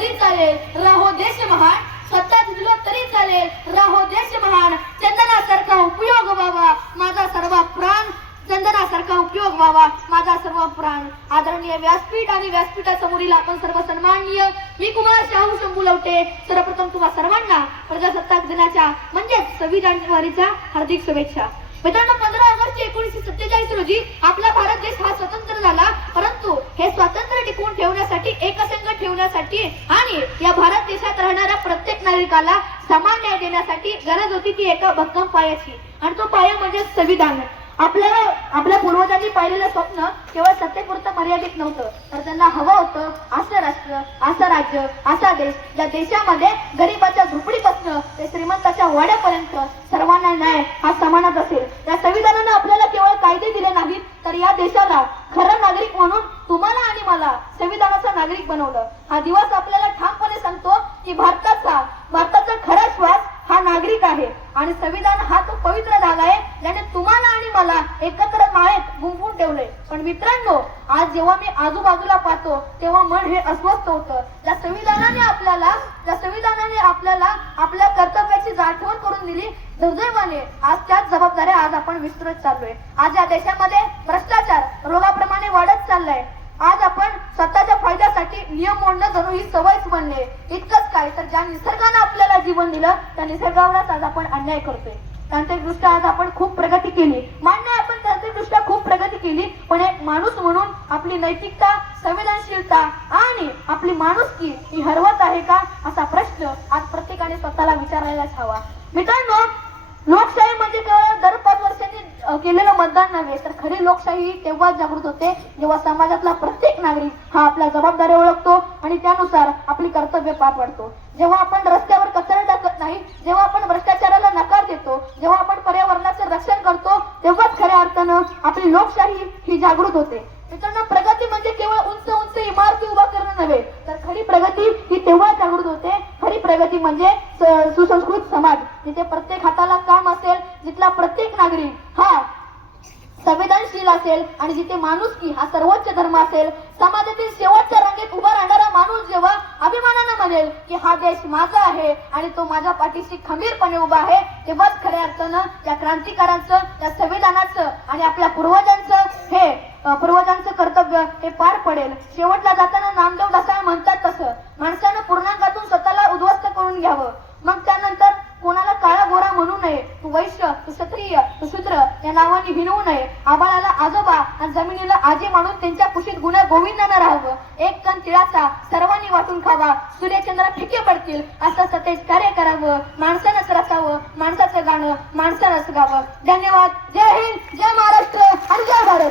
तरी चालेल. राहो देश महान. सत्ता दिलो तरी चालेल. राहो देश महान. चंदनासारखा उपयोग व्हावा. माझा सर्व प्राण चंदनासारखा उपयोग व्हावा. माझा सर्व प्राण. आदरणीय व्यासपीठ आणि व्यासपीठासमोरील आपण सर्व सन्माननीय मी कुमार शाहू शंभू लवटे. सर्वप्रथम तुम्हा सर्वांना प्रजासत्ताक दिनाच्या म्हणजेच सव्वीस जानेवारीच्या हार्दिक शुभेच्छा. मित्रांनो पंधरा ऑगस्ट एकोणीसशे सत्तेचाळीस रोजी आपला भारत देश हा स्वतंत्र झाला. परंतु हे स्वातंत्र्य टिकवून ठेवण्यासाठी एकच ठेवण्यासाठी आणि या भारत देशात राहणाऱ्या प्रत्येक नागरिकाला समान न्याय देण्यासाठी गरज होती ती एका भक्कम पायाची. आणि तो पाया म्हणजे संविधान. आपल्याला आपल्या पूर्वजांनी पाहिलेलं स्वप्न केवळ सत्तेपुरतं मर्यादित नव्हतं. तर त्यांना हवं होतं असं राष्ट्र असं राज्य असा देश. ज्या देशामध्ये गरिबाच्या झोपडीपासून ते श्रीमंताच्या वाड्यापर्यंत सर्वांना न्याय हा समानच असेल या संविधानानं आपल्याला केवळ कायदे दिले नाहीत तर या देशाला खरं नागरिक म्हणून तुम्हाला आणि मला संविधानाचा नागरिक बनवलं. हा दिवस आपल्याला ठामपणे सांगतो की भारताचा भारताचा खरा श्वास हा नागरिक आहे. आणि संविधान हा तो पवित्र धागा आहे ज्याने तुम्हाला आणि मला एकत्र माळेत गुंफून ठेवले पण मित्रांनो आज जेव्हा मी आजूबाजूला पाहतो तेव्हा मन हे अस्वस्थ होतं. त्या संविधानाने आपल्याला त्या संविधानाने आपल्याला आपल्या कर्तव्याची जाठवण करून दिली दुर्दैवाने आज त्याच जबाबदाऱ्या आज आपण विसरत चाललोय. आज या देशामध्ये भ्रष्टाचार रोगाप्रमाणे वाढत चाललाय. आज आपण स्वतःच्या फायद्यासाठी नियम मोडणं जणू ही सवयच बनले इतकंच काय तर ज्या निसर्गानं आपल्याला जीवन दिलं त्या निसर्गावरच आज आपण अन्याय करतोय. तांत्रिकदृष्ट्या आज आपण खूप प्रगती केली. मान्य आपण तांत्रिकदृष्ट्या खूप प्रगती केली पण एक माणूस म्हणून आपली नैतिकता संवेदनशीलता आणि आपली माणुसकी ही हरवत आहे का असा प्रश्न आज प्रत्येकाने स्वतःला विचारायलाच हवा. मित्रांनो लोकशाही म्हणजे केवळ दर पाच वर्षांनी केलेलं मतदान नव्हे तर खरी लोकशाही तेव्हाच जागृत होते? जेव्हा समाजातला प्रत्येक नागरिक हा आपल्या जबाबदाऱ्या ओळखतो आणि त्यानुसार आपली कर्तव्य पार पाडतो. जेव्हा आपण रस्त्यावर कचरा टाकत नाही जेव्हा आपण भ्रष्टाचाराला नकार देतो जेव्हा आपण पर्यावरणाचं रक्षण करतो तेव्हाच खऱ्या अर्थानं आपली लोकशाही ही जागृत होते. मित्रांनो प्रगती म्हणजे केवळ उंच उंच इमारती उभा करणं नव्हे तर खरी प्रगती ही तेव्हा जागृत होते. खरी प्रगती म्हणजे सुसंस्कृत समाज जिथे प्रत्येक हाताला काम असेल जिथला प्रत्येक नागरिक हा सहनशील असेल आणि जिथे माणुसकी हा सर्वोच्च धर्म असेल समाजातील शेवटच्या रांगेत उभा राहणारा माणूस जेव्हा अभिमानानं म्हणेल की हा देश माझा आहे आणि तो माझ्या पाठीशी खंबीरपणे उभा आहे तेव्हाच खऱ्या अर्थानं त्या क्रांतिकारांचं त्या संविधानाचं आणि आपल्या पूर्वजांचं हे पूर्वजांचं कर्तव्य हे पार पडेल. शेवटला जाताना नामदेव ढसाळ म्हणतात तसं माणसानं पूर्णांकातून स्वतःला उद्ध्वस्त करून घ्यावं. मग त्यानंतर कोणाला काळा गोरा म्हणू नये. वैश्य क्षत्रिय शूद्र या नावाने भिनवू नये. आबाळाला आजोबा आणि जमिनीला आजी मानून त्यांच्या कुशीत गुण गोविंदानं राहावं. एक कण तिळाचा सर्वांनी वाटून खावा. सूर्यचंद्र फिके पडतील. असं सतेज कार्य करावं. माणसानंच रसावं माणसाचं गाणं माणसानंच गावं. धन्यवाद. जय हिंद. जय महाराष्ट्र. आणि जय भारत.